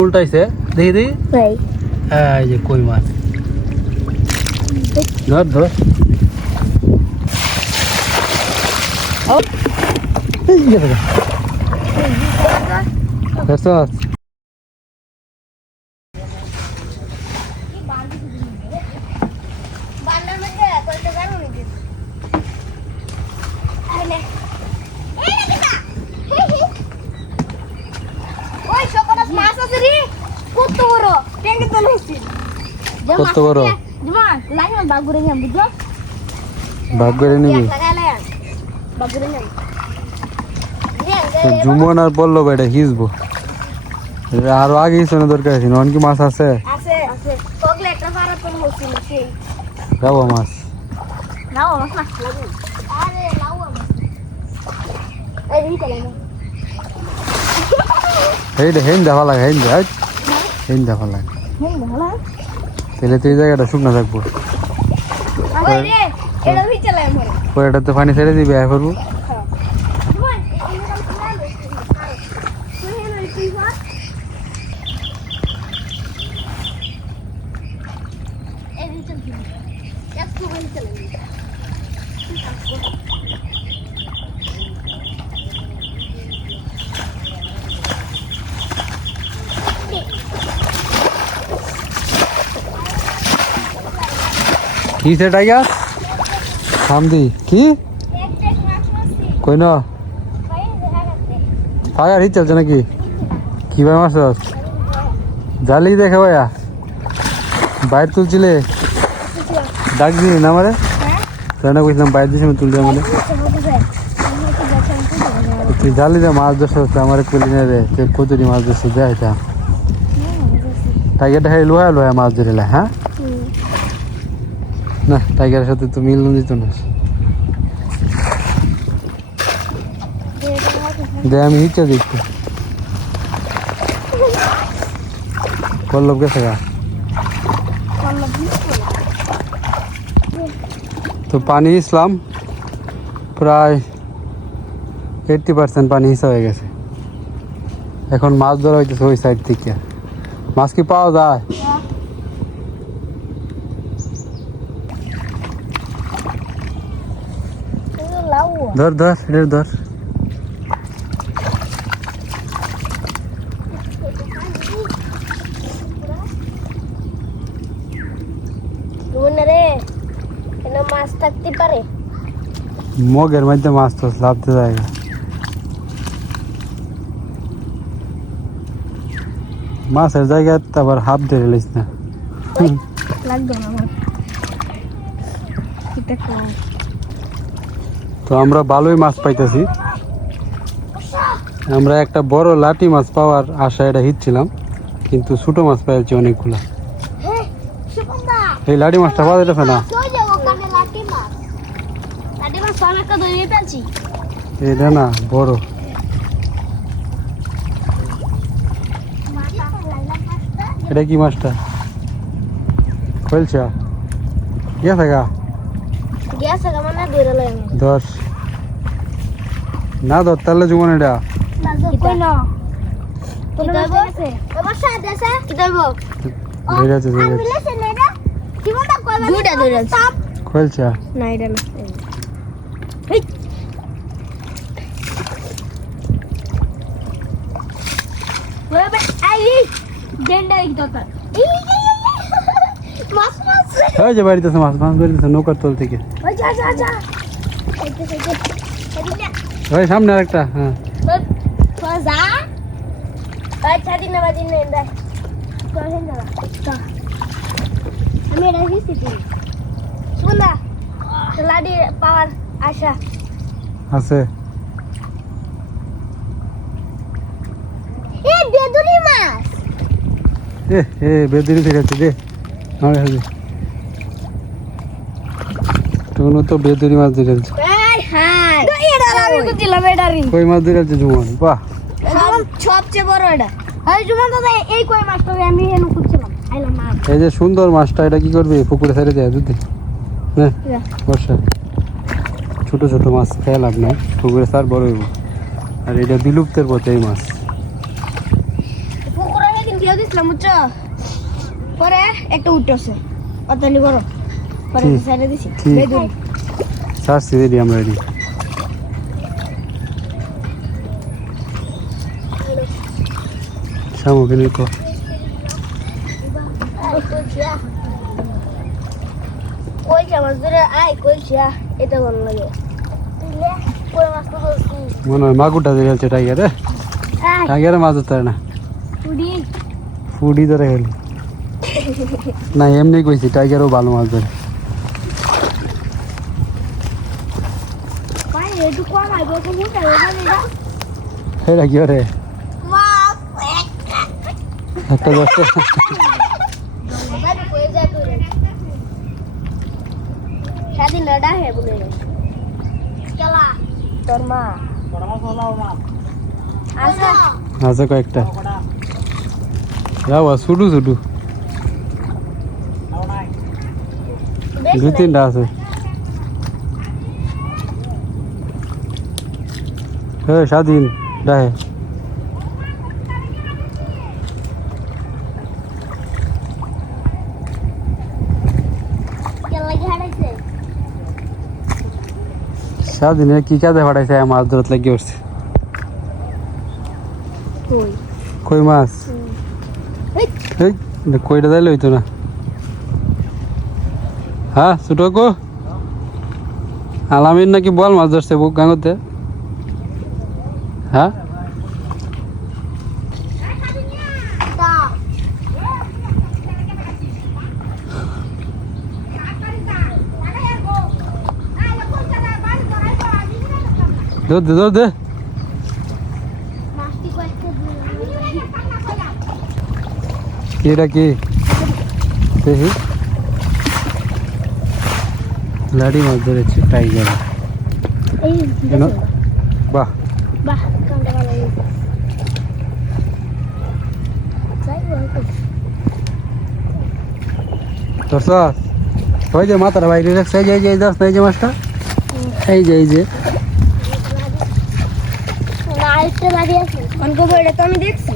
উল্টাইছে দেখি দেখি এই যে কই মাছ ধর ধর কত বড় ভাগ করে নিবি জুমন আর বললো এটা হিসবো আরো আগে হিসনে দরকার আছে অন কি মাছ আছে রাওয়া মাছ হেন দেখা লাগে হেন দেখা লাগে তাহলে তো এই জায়গাটা শুকনো থাকবো এটাতে পানি ছেড়ে দিবি আয় করবো কি সে টাইগার সামদি কি কই না ফায়ার হিট চলছে নাকি কি ভাই মাছ জালি দেখে ভাইয়া বাইর তুলছিলে ডাক দিলি না আমারে তাই না কইছিলাম বাইর দিয়েছি তুলতে মানে তুই জালি দে মাছ ধরছে আমার কুলি না রে তুই কতটি মাছ ধরছে দেয় এটা টাইগারটা খাই লোহা লোহা মাছ ধরে হ্যাঁ না টাইগারের সাথে তো মিল দিত না দে আমি হিচে দেখতে পল্লব গেছে গা তো পানি ইসলাম প্রায় 80% পানি হিসা হয়ে গেছে এখন মাছ ধরা হইতেছে ওই সাইড থেকে মাছ কি পাওয়া যায় ধর ধর এর ধর মাছ থাকতে পারে মগের মধ্যে মাছ তো লাভতে জায়গা মাছের জায়গায় আবার হাফ ধরে লিস না লাগবে না তো আমরা ভালোই মাছ পাইতেছি আমরা একটা বড় লাটি মাছ পাওয়ার আশা এটা হিচ্ছিলাম কিন্তু ছোট মাছ পাইছি অনেকগুলা এই লাটি মাছটা পাওয়া যেতেছে না এটা না বড় এটা কি মাছটা কইলছা গেছে গা ধর না ধর তাহলে জীবন এটা কইলছা না এটা না যে বাড়িতে মাছ মাছ ধরতেছে নৌকার তল থেকে ওই সামনে আরেকটা হ্যাঁ পাওয়ার আশা আছে বেদুরি মাছ বেদুরি থেকে আছে দে তো বেদুরি মাছ ধরে কই মাছ ধরে জুমন বাহ সবচেয়ে বড় এটা জুমন দাদা এই কই মাছটা আমি এনে খুঁজছিলাম আইলাম মাছ এই যে সুন্দর মাছটা এটা কি করবে পুকুরে ছেড়ে দেয় যদি হ্যাঁ বর্ষা ছোট ছোট মাছ খেয়ে লাভ নাই পুকুরে ছাড় বড় হইব আর এটা বিলুপ্তের পথে এই মাছ আসলাম বুঝছো পরে একটা উঠছে অতলি বড় পরে কি? সাইডে দিছি কি? বেদুরি ছাড়ছি রেডি আমরা রেডি শামুকে নিয়ে কো কইছা মাছ ধরে আয় কইছা এটা ভালো লাগে তুইলে কই মাছ তো ধরছি মনে হয় মাগুরটা ধরে ফেলছে টাইগারে আয় টাইগারে মাছ ধরতে পারে না তুই ফুডি ধরে গেল না এমনি কইছি টাইগারও ভালো মাছ ধরে ভাই একটু কম আইবো তো মুটা হবে না এটা কি রে মাছ একটা দশটা ভাই কই যায় তুই শাদি লড়া হে বলে চলা তোর মা আচ্ছা আছে কয়েকটা যাও ছুটু ছুটু দুই তিনটা আছে হ্যাঁ স্বাধীন ডাহে কেন লাগি হারাইছে স্বাধীনে কি কাজে পাঠাইছে মাছ ধরতে লাগিয়ে উঠছে কই কই মাছ এই কইটা দিলে হইতো না হ্যাঁ ছোট কো আলামিন নাকি বল মাছ ধরছে বুক গাঙতে হ্যাঁ তা দৌড় দে দৌড় দে মাছটি কয়েকটা কি এটা কি দেখি লাড়ি মাছ ধরেছে টাইগার এই কেন বাহ বাহ কামটা ভালো হয়েছে যাই বলতো তোর সস ওই যে মাথাটা বাইরে রাখছে এই যে যাস না এই যে মাছটা এই যে লাইটটা লাগিয়ে আছে অনকো বড় তো আমি দেখছি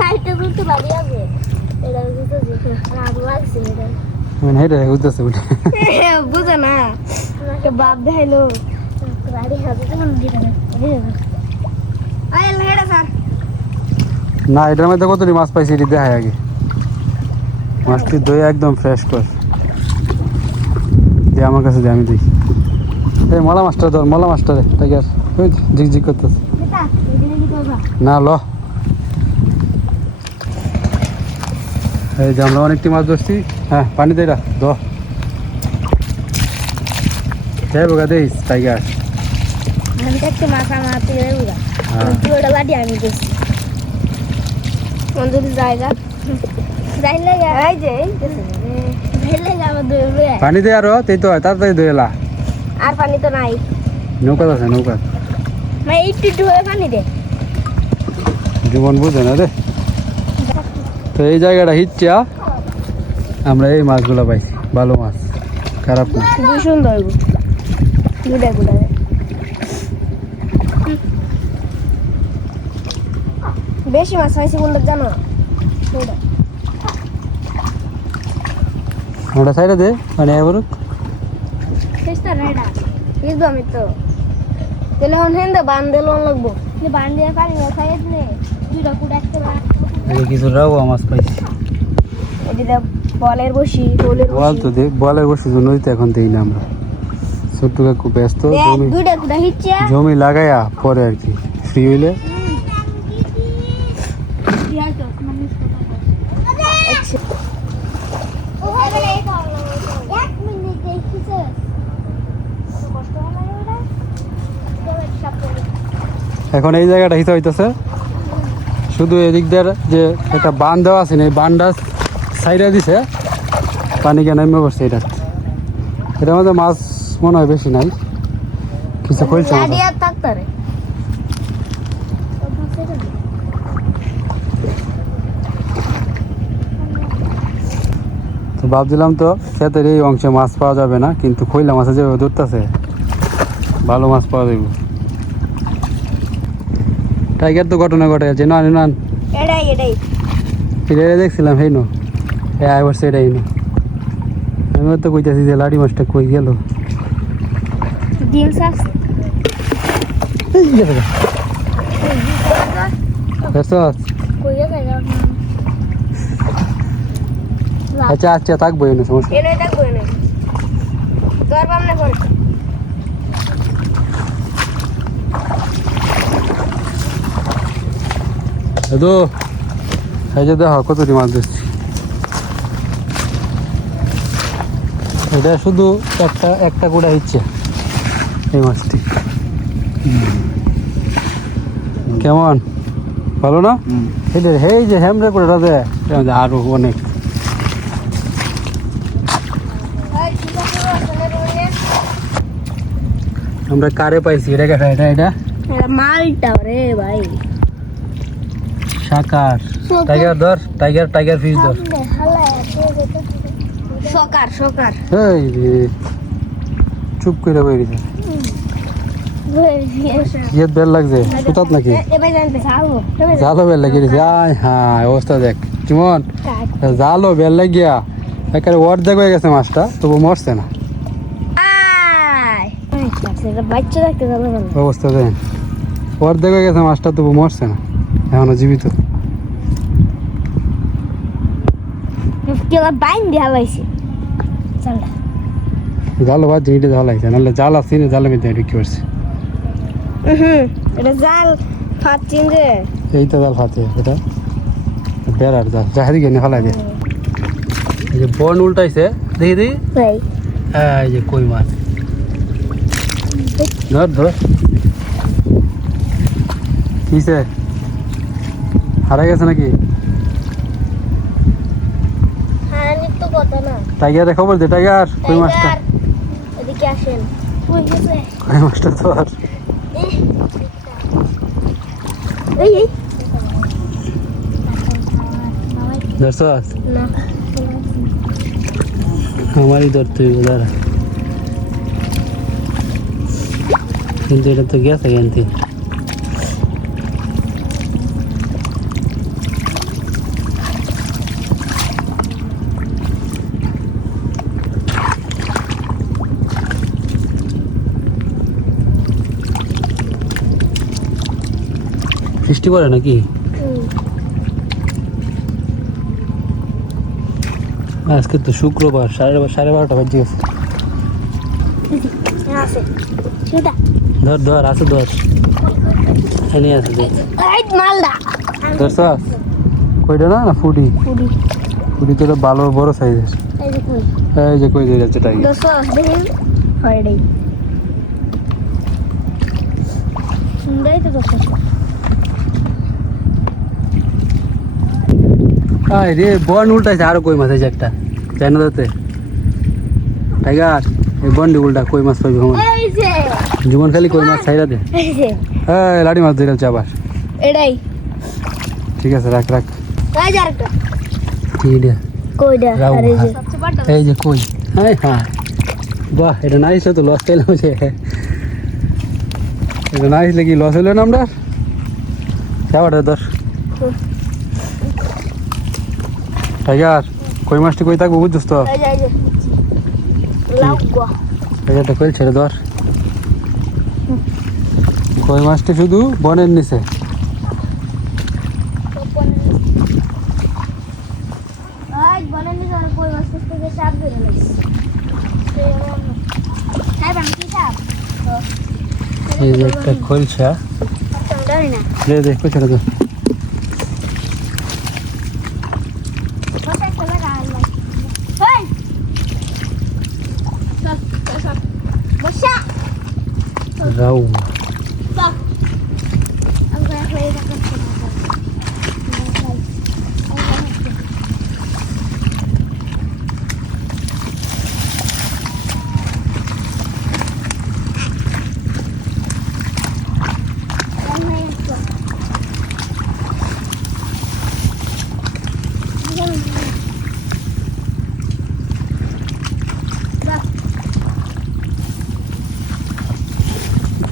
লাইটটা তো লাগিয়ে আছে এটা তো দেখো আর লাগছে এটা মানে হেঁটে উঠতেছে উঠে বুঝো না তো বাপ দেখাইলো গাড়ি হাতে তো মন দিতে না আয় হেডা স্যার না এটার মধ্যে কতটি মাছ পাইছি এটি দেখায় আগে মাছটি দই একদম ফ্রেশ কর দিয়ে আমার কাছে দিয়ে আমি দেখি এই মলা মাছটা ধর মলা মাছটা রে টাইগার ওই ঝিকঝিক করতেছে এটা এদিকে কি করবা না ল এই যে আমরা অনেকটি মাছ ধরছি হ্যাঁ পানি দেয় দ হ্যাঁ বোকা দিস টাইগার আমি দেখতে মাছ আমার হাতে গেলে উড়া হ্যাঁ ওটা বাড়ি আমি দেখছি কোন যদি জায়গা যাইলে এই যে যাইলে আবার দৌড়বে পানি দে আরো তেই তো হয় তাড়াতাড়ি দই এলা আর পানি তো নাই নৌকা আছে নৌকা মানে একটু একটু হয়ে পানি দে জীবন বুঝে না রে তো এই জায়গাটা হিচ্ছা আমরা এই মাছগুলো পাইছি ভালো মাছ খারাপ না খুবই সুন্দর গুড়া গুড়া বেশি মাছ পাইছি বলতে জানো ওটা আমরা সাইডে দে মানে এবার চেষ্টা রেডা বুঝবো আমি তো তাহলে হন হেন বান্ধে লোন লাগবো বান্ধে পানি খাইয়ে দিলে দুইটা কুড়া একটা কিছু রাও মাছ পাইছি এদিকে বলের বসি রোলের বল তো দে বলে বসে জন্যই তো এখন দেই না আমরা ছোট্ট কাকু ব্যস্ত জমি দুইটা কুড়া হিচ্ছে জমি লাগাইয়া পরে আর কি ফ্রি হইলে আচ্ছা এখন এই জায়গাটা হিসা হইতেছে শুধু এদিক দিয়ে যে একটা বান দেওয়া আছে না এই বানটা সাইডে দিছে পানি কেন নেমে পড়ছে এটা এটার মধ্যে মাছ মনে হয় বেশি নাই কিছু কইছে মাছ আছে। থাকতারে তো ভাবছিলাম তো ক্ষেতের এই অংশে মাছ পাওয়া যাবে না কিন্তু খইলা মাছে যেভাবে ধরতেছে ভালো মাছ পাওয়া যাবে টাইগার তো ঘটনা ঘটে যাচ্ছে না নান এটাই এটা দেখছিলাম হেই নো আই বসে এটাই নো আমিও তো কইতাছি যে লাড়ি মাছটা কই গেল ডিম সাস কই গেছে আচ্ছা আচ্ছা থাকবো এনে সমস্যা এনে থাকবো এনে তোর বামনে পড়ে দাদু এই যে দেখো কতটি মাছ দিচ্ছি এটা শুধু একটা কুড়া হচ্ছে এই মাছটি কেমন ভালো না এটা এই যে হ্যামরে করে রাধে আরো অনেক আমরা কারে পাইছি এটা কেটা এটা এটা এটা মালটা রে ভাই শাকার টাইগার ধর টাইগার ফিশ ধর সকার সকার এই রে চুপ করে বেরিয়েছে ইয়ে বেল লাগছে সুতাত নাকি জালো বেল লাগিয়ে দিছে আয় হ্যাঁ অবস্থা দেখ কেমন জালো বেল লাগিয়া একেবারে অর্ধেক হয়ে গেছে মাছটা তবু মরছে না বাচ্চা দেখতে ভালো অবস্থা দেখ অর্ধেক হয়ে গেছে মাছটা তবু মরছে না এখনো জীবিত কেউ বাইন দেওয়া হয়েছে চলটা জালো বাদ জিনিসটা জাল লাগছে নাহলে জাল আসছি না জালের মধ্যে ঢুকি পড়ছে এটা জাল ফাটছেন যে এই তো জাল ফাতে এটা বেড়ার জাল যাহারি গেলে ফেলাই দে এই যে বন উল্টাইছে দেখি দেখি ভাই এই যে কই মাছ ধর ধর কিসে হারা গেছে নাকি হ্যাঁ নিত্য কথা না টাইগারে খবর দে টাইগার কই মাছটা এদিকে আসেন কই গেছে কই মাছটা ধর এই এই ধরছস না আমারই ধরতে হইব দাঁড়া কিন্তু এটা তো গেছে এনতে বৃষ্টি পড়ে নাকি আজকে তো শুক্রবার 12:30 বাজে গেছে আছে শুটা ধর ধর আছে ধর এনে আছে দেখ এই মালদা ধরছা কইটা না ফুডি কুড়ি ফুডি তো ভালো বড় সাইজের এই যে কই এই যে কই দিয়ে যাচ্ছে টাইগার 10 দেখেন ফ্রাইডে সুন্দরই তো 10 আয় রে বন উল্টাইছে আরো কই মাছ আছে একটা জানো দাতে টাইগার এই বন্ডি উল্টা কই মাছ পাইবে আমার এই যে জীবন খালি কই মাছ ছাইরা দে এই যে এই লাড়ি মাছ ধরে আবার এটাই ঠিক আছে রাখ রাখ এই যে আরেকটা ঠিক আছে কইডা রাউ, আর এই যে হ্যাঁ। এই যে কই হ্যাঁ হ্যাঁ বাহ এটা না আসলে তো লস পেলাম যে এটা না আসলে কি লস হলো না আমরা যাওয়াটা ধর টাইগার কই মাছটি কই থাকবো বুঝছিস তো এই যে লাউ গো টাইগারটা কই ছেড়ে ধর কই মাছটি শুধু বনের নিচে আজ বনেনি ধরে কই মাছ থেকে সাপ ধরে লাগছে হ্যাঁ বাম কি সাপ এই যে একটা খোলছা ধরে না দে দে কই ছেড়ে ধর বসে চলে গাল এই চল বসা রাউ চল আমরা খেয়ে যাচ্ছি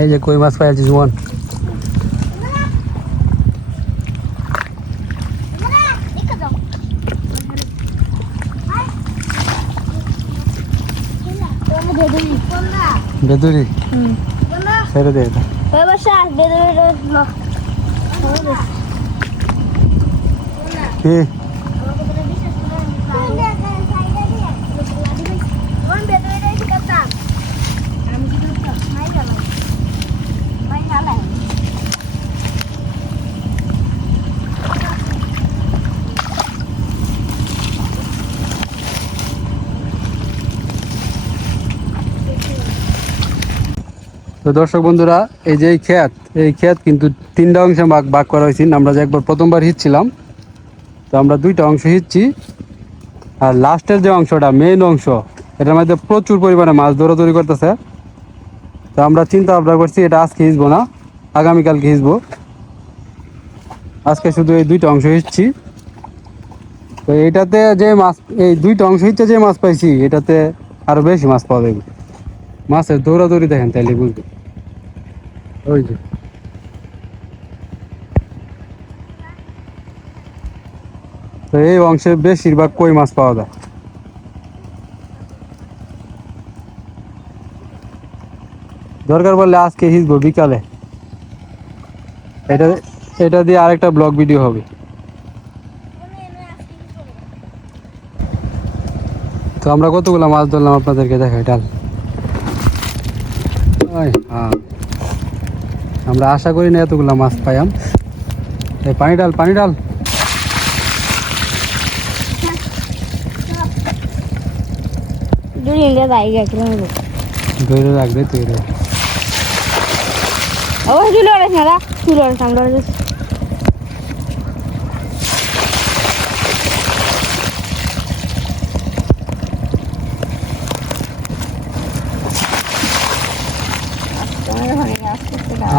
এই যে কই মাছ পাইছি জীবন দেখো বেদুরি কোনটা বেদুরি কোনটা ছেড়ে দে এটা ওই বসা বেদুরি লো কি তো দর্শক বন্ধুরা এই যে এই ক্ষেত কিন্তু তিনটা অংশে ভাগ করা হয়েছে। আমরা যে একবার প্রথমবার হিঁচছিলাম, তো আমরা দুইটা অংশ হিঁচছি। আর লাস্টের যে অংশটা মেইন অংশ, এটার মধ্যে প্রচুর পরিমাণে মাছ দৌড়াদৌড়ি করতেছে। তো আমরা চিন্তা ভাবনা করছি এটা আজকে হিঁচবো না, আগামীকালকে হিঁচবো। আজকে শুধু এই দুইটা অংশ হিঁচছি। তো এইটাতে যে মাছ, এই দুইটা অংশ হিঁচে যে মাছ পাইছি, এটাতে আরো বেশি মাছ পাওয়া যাবে। মাছের দৌড়াদৌড়ি দেখেন, তাইলে বুঝবে। ওই যে তো এই অংশে বেশিরভাগ কই মাছ পাওয়া যায়। দরকার পড়লে আজকে হিঁচবো বিকালে। এটা দিয়ে আরেকটা ব্লগ ভিডিও হবে। তো আমরা কতগুলো মাছ ধরলাম আপনাদেরকে দেখাই। ডাল হ্যাঁ, আমরা আশা করি না এতগুলা মাছ পাইম। এই পানি ডাল ধরে রাখবে তুই রে।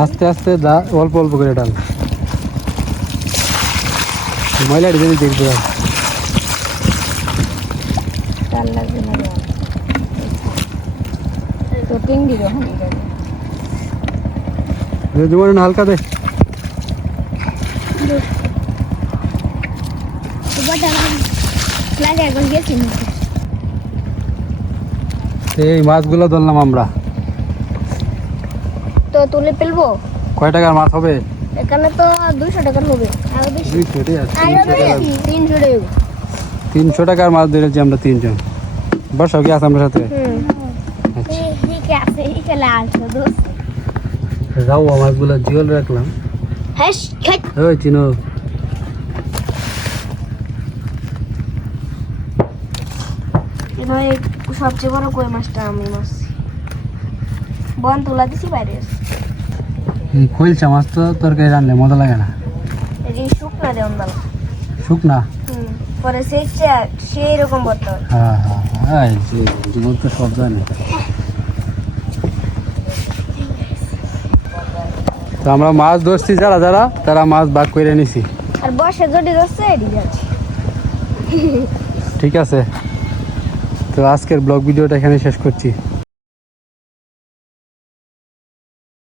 আস্তে আস্তে অল্প অল্প করে ডাল, ময়লা যদি দেখবে। জীবন হালকা দে। এই মাছগুলো ধরলাম আমরা। তো তুলে ফেলবো। কয় টাকার মাছ হবে? এখানে তো 200 টাকার হবে। আরো বেশি 300 টাকা। 300 টাকার মাছ ধরেছি আমরা তিনজন। বর্ষাও কি আছে আমার সাথে? ঠিক আছে, এখানে আসো দোস্ত। যাও মাছগুলো জিওল রাখলাম। হ্যাঁ ওই চিনো এখানে সবচেয়ে বড় কই মাছটা আমি মাছ বন তুলা দিছি বাইরে। এই খোলসা মাছ তো তরকারি রান্নলে মজা লাগে না। এই শুকনা দেওয়ান দাও শুকনা পরে সেই রকম বলতে হয়। হ্যাঁ হ্যাঁ, জীবন তো সব জানে। তো আমরা মাছ ধরছি যারা তারা মাছ ভাগ করে নিছি। আর বসে যদি ধরছে এটি যাচ্ছে। ঠিক আছে, তো আজকের ব্লগ ভিডিওটা এখানে শেষ করছি।